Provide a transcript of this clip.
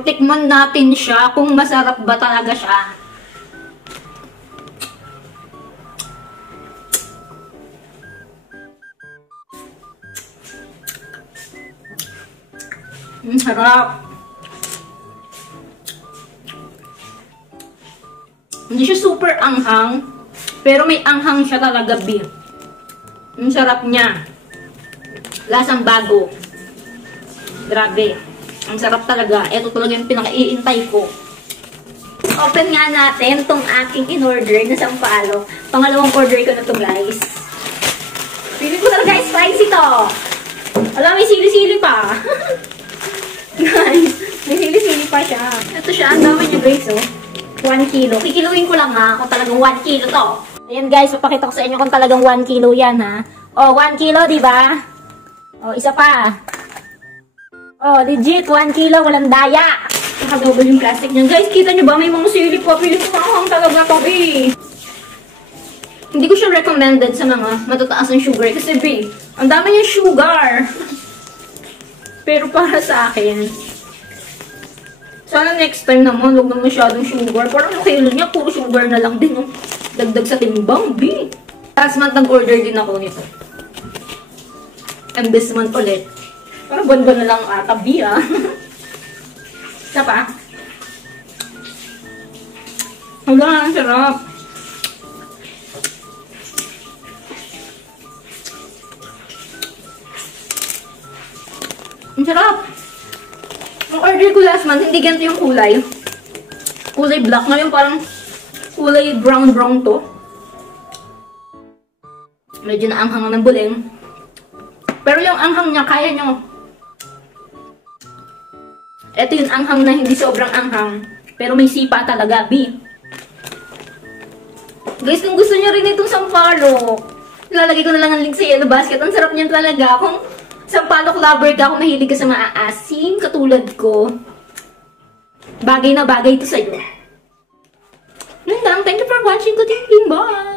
Tikman natin siya kung masarap ba talaga siya. Sarap. Hindi siya super anghang, pero may anghang siya talaga, B. Ang sarap niya. Lasang bago. Grabe. Ang sarap talaga. Ito talaga yung pinaka-iintay ko. Open nga natin tong aking in-order na sampalo. Pangalawang order ko na to, guys. Pili ko talaga spicy to. Alam, may sili-sili pa. Guys, may sili-sili pa siya. Ito siya. Ang dami niya, guys, oh. 1 kilo. Kikiluin ko lang, ha, kung talagang 1 kilo to. Ayan, guys, papakita ko sa inyo kung talagang 1 kilo yan, ha. Oh, 1 kilo, diba? Oh, isa pa. Oh, legit, 1 kilo, walang daya. Nakadouble yung plastic niya. Guys, kita nyo ba? May mga sili pa. Pilit ko makakang talaga to, B. Hindi ko siya recommended sa mga matataas ng sugar. Kasi, B, ang dami niyang sugar. Pero para sa akin, sana next time naman, huwag na masyadong sugar. Parang yung kilo niya, puro sugar na lang din. Oh. Dagdag sa timbang, B. Last month, nag-order din ako nito. And this month ulit. Parang buwan-buwan na lang ata, B, ah. Isa pa. Hala, ang sarap. Ang sarap. Ang order ko last month, hindi ganito yung kulay. Kulay black. Ngayon parang kulay brown-brown to. Medyo naanghang ng buling. Pero yung anghang niya, kaya nyo. Ito yung anghang na hindi sobrang anghang. Pero may sipa talaga, B. Guys, kung gusto nyo rin itong sampalo, lalagay ko na lang ang link sa yellow basket. Ang sarap niyan talaga. Kung sampalok lover ka, kung mahilig ka sa maaasim, katulad ko, bagay na bagay ito sa'yo. Yun lang. Thank you for watching. Good evening. Bye!